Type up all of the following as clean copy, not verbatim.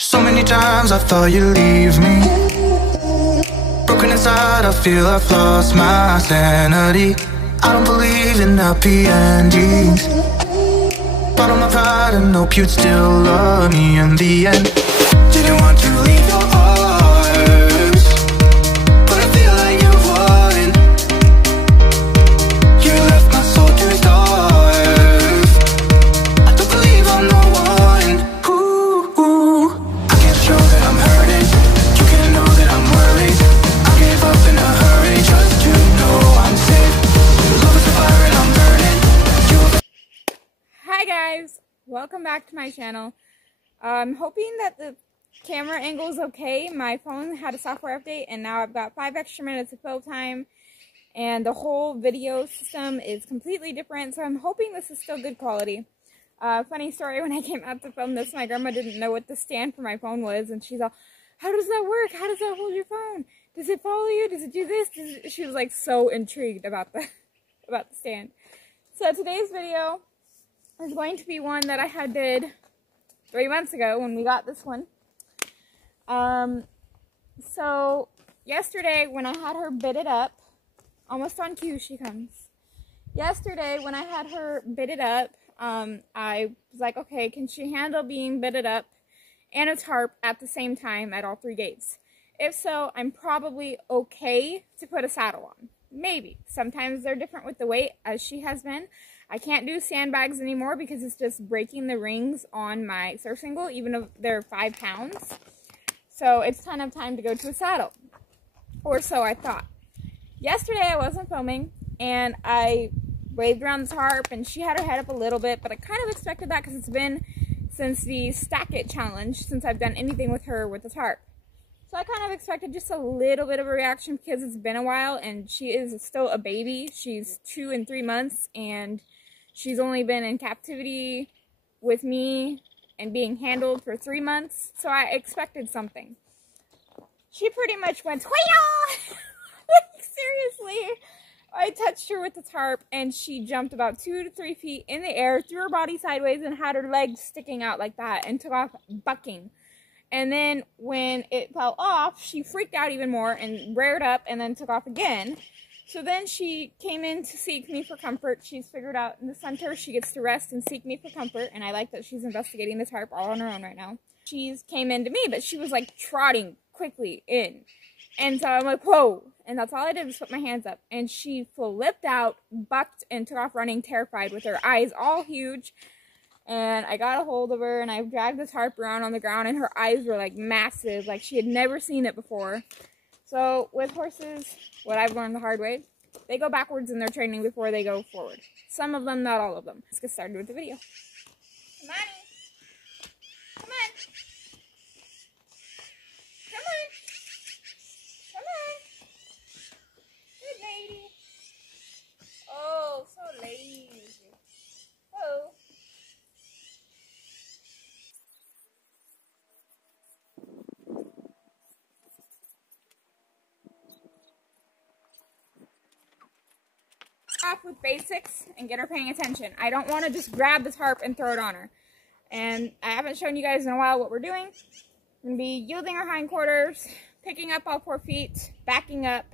So many times I thought you'd leave me. Broken inside, I feel I've lost my sanity. I don't believe in happy endings. Bottle my pride and hope you'd still love me in the end. Didn't want to leave your arms, but I feel like you've won. You left my soul to starve. I don't believe I'm the one. Ooh, I can't show that I'm hurting. You can't know that I'm worried. I gave up in a hurry just to know I'm safe. Love is a fire and I'm burning. Hi guys, welcome back to my channel. I'm hoping that the camera angle is okay. My phone had a software update and now I've got 5 extra minutes of fill time and the whole video system is completely different, so I'm hoping this is still good quality. Funny story, when I came out to film this, my grandma didn't know what the stand for my phone was and she's all, how does that work? How does that hold your phone? Does it follow you? Does it do this? She was like so intrigued about the stand. So today's video is going to be one that I had did 3 months ago when we got this one. So yesterday when I had her bitted up, almost on cue she comes. Yesterday when I had her bitted up, I was like, okay, can she handle being bitted up and a tarp at the same time at all 3 gates? If so, I'm probably okay to put a saddle on. Maybe. Sometimes they're different with the weight, as she has been. I can't do sandbags anymore because it's just breaking the rings on my surf single, even if they're 5 pounds. So it's kind of time to go to a saddle. Or so I thought. Yesterday I wasn't filming and I waved around the tarp and she had her head up a little bit, but I kind of expected that because it's been since the Stack It challenge since I've done anything with her with the tarp. So I kind of expected just a little bit of a reaction because it's been a while and she is still a baby. She's 2 and 3 months and she's only been in captivity with me and being handled for 3 months, so I expected something. She pretty much went, "Hoya!" Like, seriously. I touched her with the tarp and she jumped about 2 to 3 feet in the air, threw her body sideways and had her legs sticking out like that and took off bucking. And then when it fell off, she freaked out even more and reared up and then took off again. So then she came in to seek me for comfort. She's figured out in the center she gets to rest and seek me for comfort. And I like that she's investigating the tarp all on her own right now. She's came in to me, but she was like trotting quickly in. And so I'm like, whoa. And that's all I did was put my hands up. And she flipped out, bucked, and took off running terrified with her eyes all huge. And I got a hold of her and I dragged the tarp around on the ground and her eyes were like massive, like she had never seen it before. So with horses, what I've learned the hard way, they go backwards in their training before they go forward. Some of them, not all of them. Let's get started with the video. Kimanie, come on. Come on. Come on. Good lady. Oh, so lazy. Oh. Off with basics and get her paying attention. I don't want to just grab the tarp and throw it on her. And I haven't shown you guys in a while what we're doing. We're going to be yielding our hindquarters, picking up all 4 feet, backing up,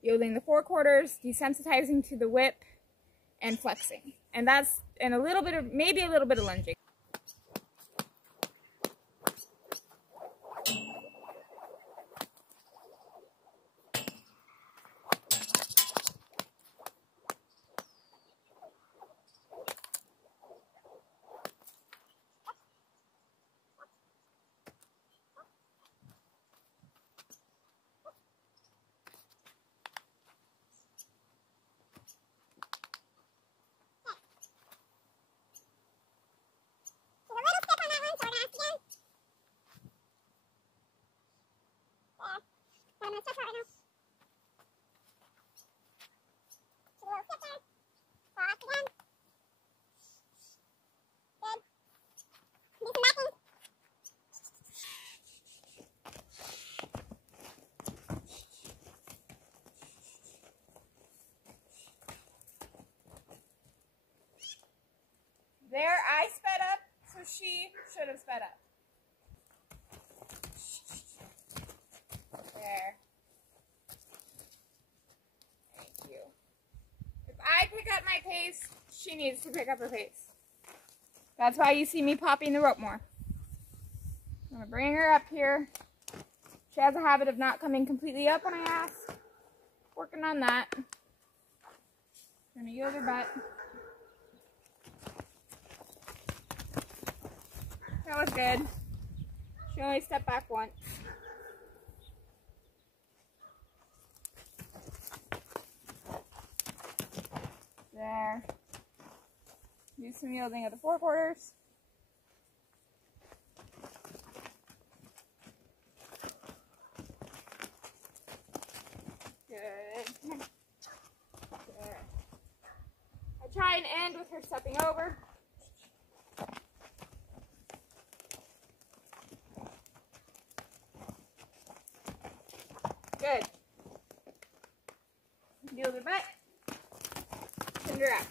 yielding the forequarters, desensitizing to the whip, and flexing. And that's in a little bit of, maybe a little bit of lunging. There, I sped up, so she should have sped up. my pace, she needs to pick up her pace. That's why you see me popping the rope more. I'm going to bring her up here. She has a habit of not coming completely up when I ask. Working on that. I'm going to yield her butt. That was good. She only stepped back once. There. Do some yielding of the forequarters. Good. Good. I try and end with her stepping over. Good. Yield her butt. Send her out.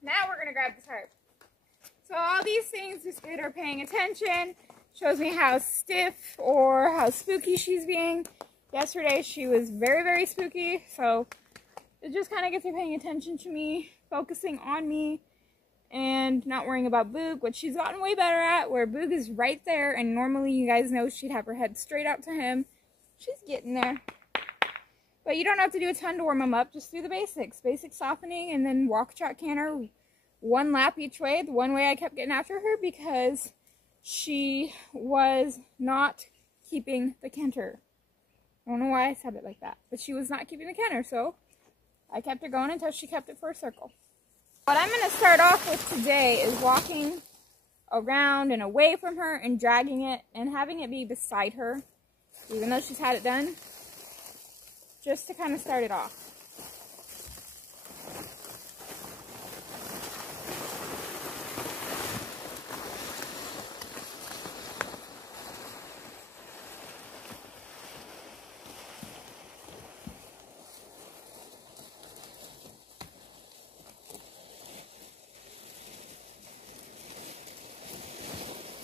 Now we're going to grab the tarp. So all these things just get her paying attention, shows me how stiff or how spooky she's being. Yesterday she was very, very spooky, so it just kind of gets her paying attention to me, focusing on me, and not worrying about Boog, which she's gotten way better at, where Boog is right there, and normally you guys know she'd have her head straight out to him. She's getting there. But you don't have to do a ton to warm them up. Just do the basics. Basic softening and then walk, trot, canter. One lap each way. The one way I kept getting after her because she was not keeping the canter. I don't know why I said it like that. But she was not keeping the canter. So I kept her going until she kept it for a circle. What I'm going to start off with today is walking around and away from her and dragging it and having it be beside her. Even though she's had it done. Just to kind of start it off.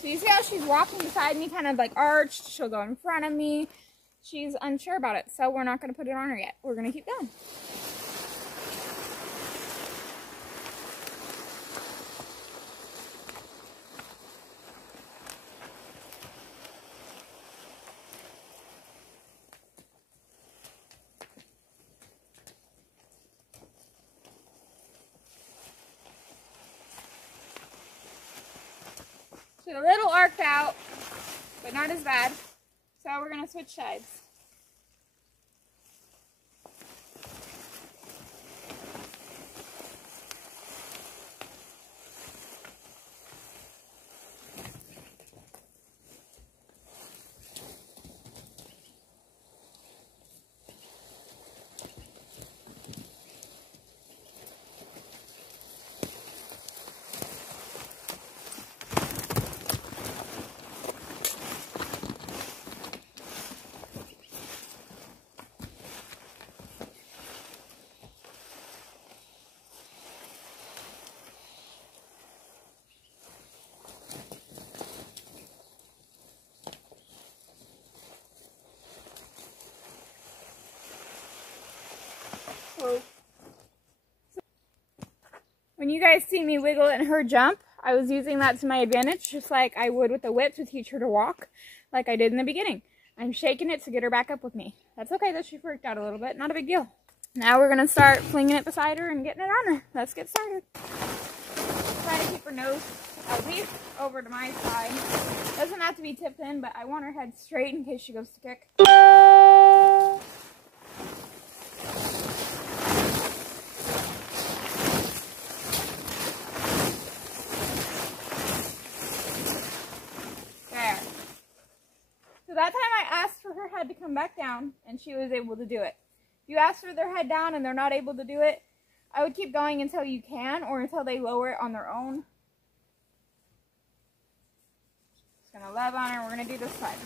So you see how she's walking beside me, kind of like arched. She'll go in front of me. She's unsure about it, so we're not going to put it on her yet. We're going to keep going. She's a little arced out, but not as bad. So we're going to switch sides. When you guys see me wiggle and her jump, I was using that to my advantage, just like I would with the whip to teach her to walk, like I did in the beginning. I'm shaking it to get her back up with me. That's okay that she freaked out a little bit. Not a big deal. Now we're gonna start flinging it beside her and getting it on her. Let's get started. Try to keep her nose at least over to my side. Doesn't have to be tipped in, but I want her head straight in case she goes to kick. There. So that time I asked for her head to come back down, and she was able to do it. If you ask for their head down and they're not able to do it, I would keep going until you can, or until they lower it on their own. Just gonna love on her. We're gonna do this side.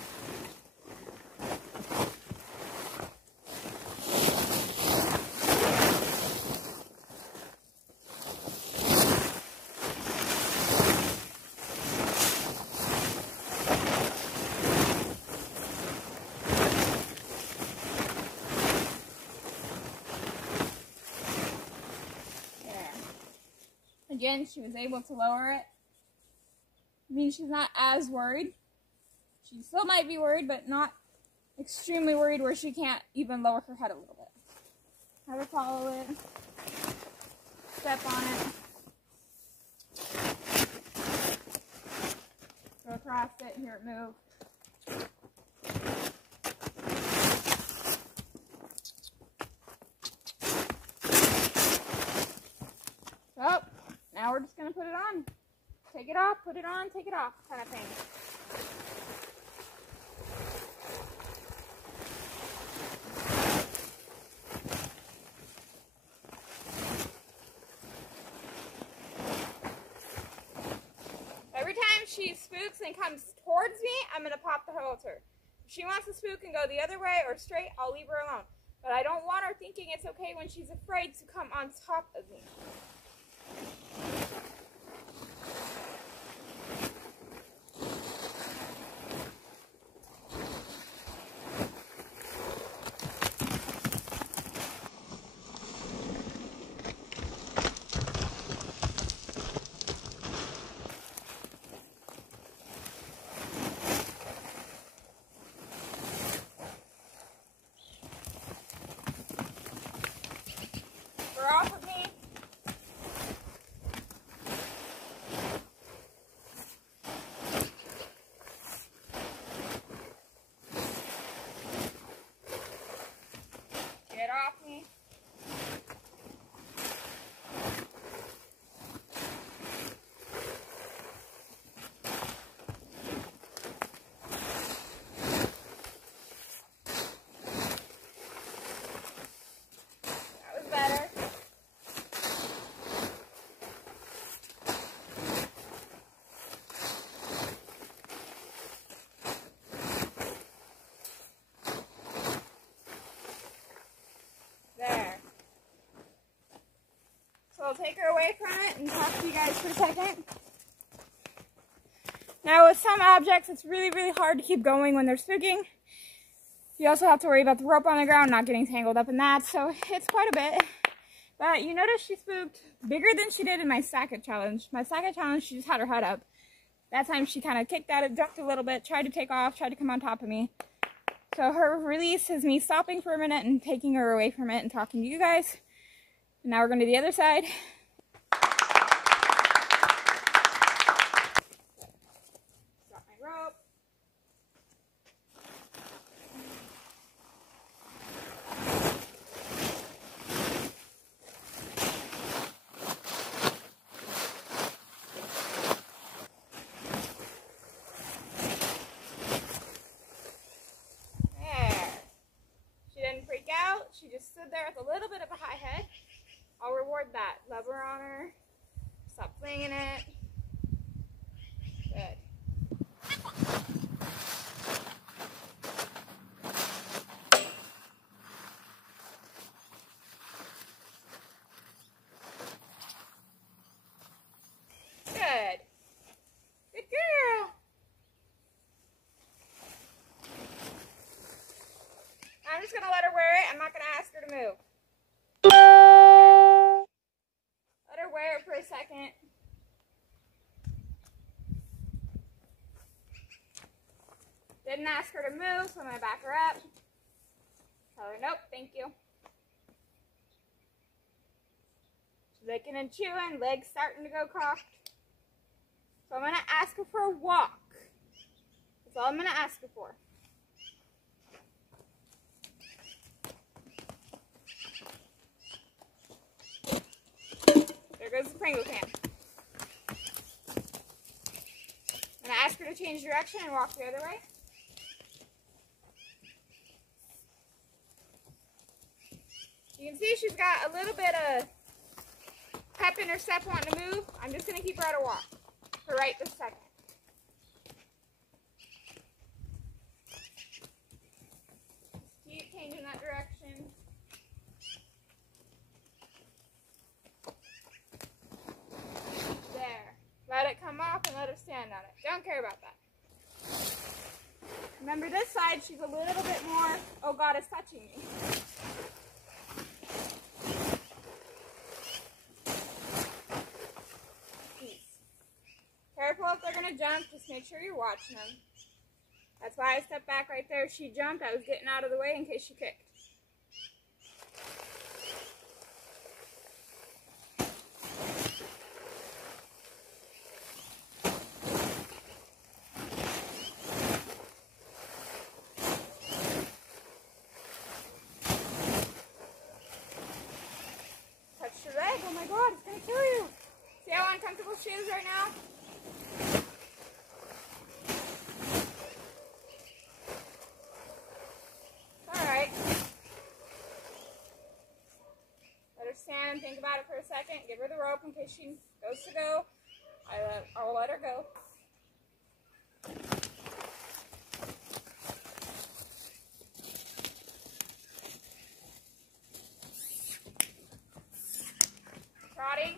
Again, she was able to lower it. I mean, she's not as worried. She still might be worried, but not extremely worried where she can't even lower her head a little bit. Have her follow it. Step on it. Go across it, hear it move. Oh. Now we're just going to put it on. Take it off, put it on, take it off, kind of thing. Every time she spooks and comes towards me, I'm going to pop the halter. If she wants to spook and go the other way or straight, I'll leave her alone. But I don't want her thinking it's okay when she's afraid to come on top of me. Off of me. Get off me. That was better. There. So I'll take her away from it and talk to you guys for a second. Now with some objects, it's really, really hard to keep going when they're spooking. You also have to worry about the rope on the ground, not getting tangled up in that, so it's quite a bit. But you notice she spooked bigger than she did in my sacket challenge. My sacket challenge, she just had her head up. That time she kind of kicked at it, ducked a little bit, tried to take off, tried to come on top of me. So her release is me stopping for a minute and taking her away from it and talking to you guys. And now we're going to the other side. Drop my rope. She just stood there with a little bit of a high head. I'll reward that. Love her on her. Stop flinging it. Good. Good. Good girl. I'm just going to let her wear it. I'm not going to ask her to move. Let her wear it for a second. Didn't ask her to move, so I'm going to back her up. Tell her, nope, thank you. She's licking and chewing, legs starting to go cocked. So I'm going to ask her for a walk. That's all I'm going to ask her for. There goes the Pringle can. I'm going to ask her to change direction and walk the other way. You can see she's got a little bit of pep in her step wanting to move. I'm just going to keep her at a walk for right this second. Keep changing that direction. There. Let it come off and let her stand on it. Don't care about that. Remember this side, she's a little bit more, oh God, it's touching me. Careful if they're going to jump, just make sure you're watching them. That's why I stepped back right there. She jumped, I was getting out of the way in case she kicked. Touched your leg, oh my God, it's going to kill you. See how uncomfortable she is right now? Alright. Let her stand and think about it for a second. Give her the rope in case she goes to go. I'll let her go. Trotting.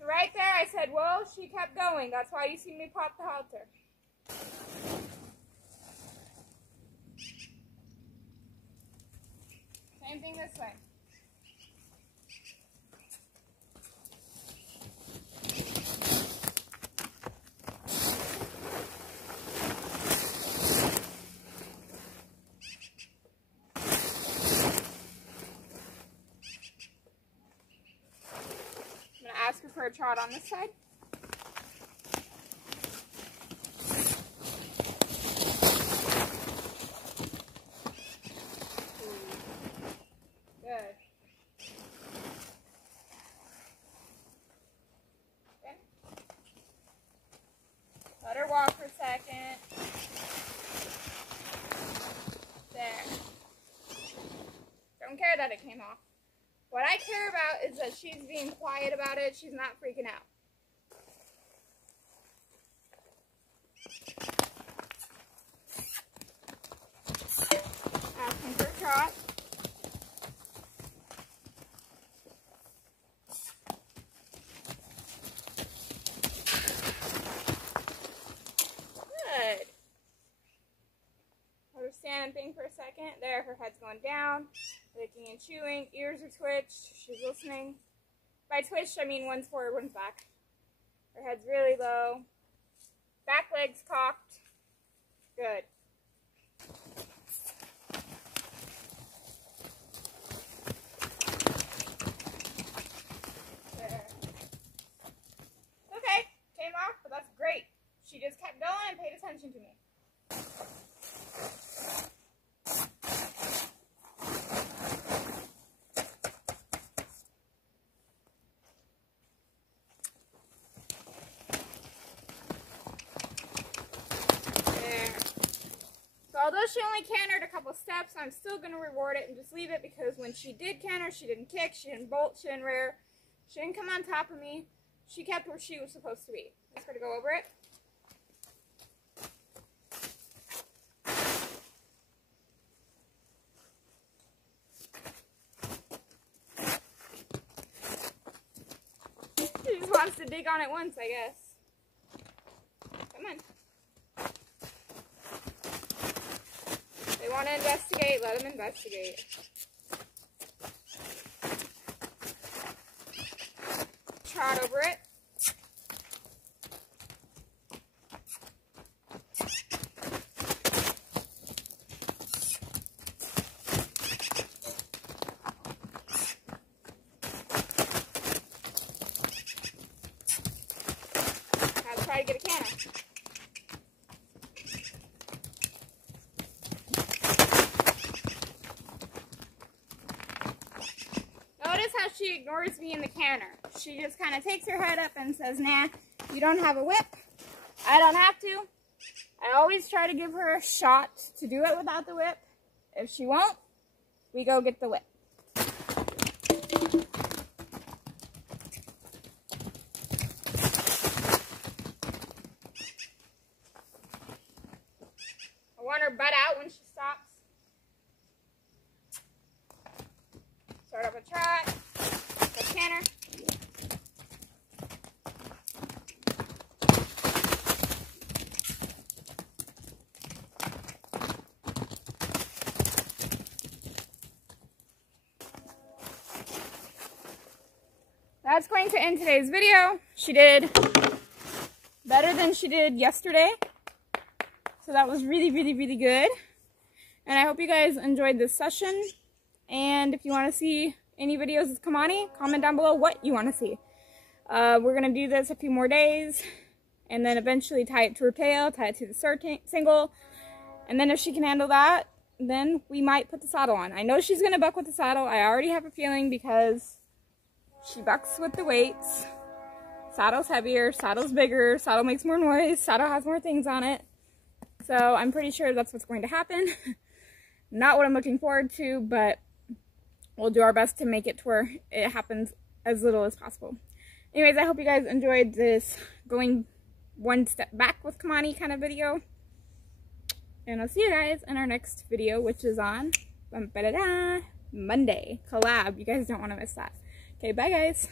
Right there, I said, well, she kept going. That's why you see me pop the halter. Same thing this way. Ask her for a trot on this side. Good. Okay. Let her walk for a second. There. Don't care that it came off. What I care about is that she's being quiet about it. She's not freaking out. Asking for a trot. Good. Let her stand and think for a second. There, her head's going down. Licking and chewing, ears are twitched, she's listening. By twitched, I mean one's forward, one's back. Her head's really low. Back leg's cocked. Good. There. Okay, came off, but that's great. She just kept going and paid attention to me. Although she only cantered a couple steps, I'm still going to reward it and just leave it because when she did canter, she didn't kick, she didn't bolt, she didn't rear, she didn't come on top of me. She kept where she was supposed to be. Let's go to go over it. She just wants to dig on it once, I guess. Come on. They want to investigate, let them investigate. trot over it. I'll try to get a canner. Notice how she ignores me in the canner. She just kind of takes her head up and says, nah, you don't have a whip. I don't have to. I always try to give her a shot to do it without the whip. If she won't, we go get the whip. I want her butt out when she stops. Start up a trot, a canter. That's going to end today's video. She did better than she did yesterday. So that was really, really, really good. And I hope you guys enjoyed this session. And if you want to see any videos with Kimanie, comment down below what you want to see. We're going to do this a few more days. And then eventually tie it to her tail, tie it to the single. And then if she can handle that, then we might put the saddle on. I know she's going to buck with the saddle. I already have a feeling because she bucks with the weights. Saddle's heavier, saddle's bigger, saddle makes more noise, saddle has more things on it. So I'm pretty sure that's what's going to happen. Not what I'm looking forward to, but we'll do our best to make it to where it happens as little as possible. Anyways, I hope you guys enjoyed this going one step back with Kimanie kind of video. And I'll see you guys in our next video, which is on Monday. Collab. You guys don't want to miss that. Okay, bye guys.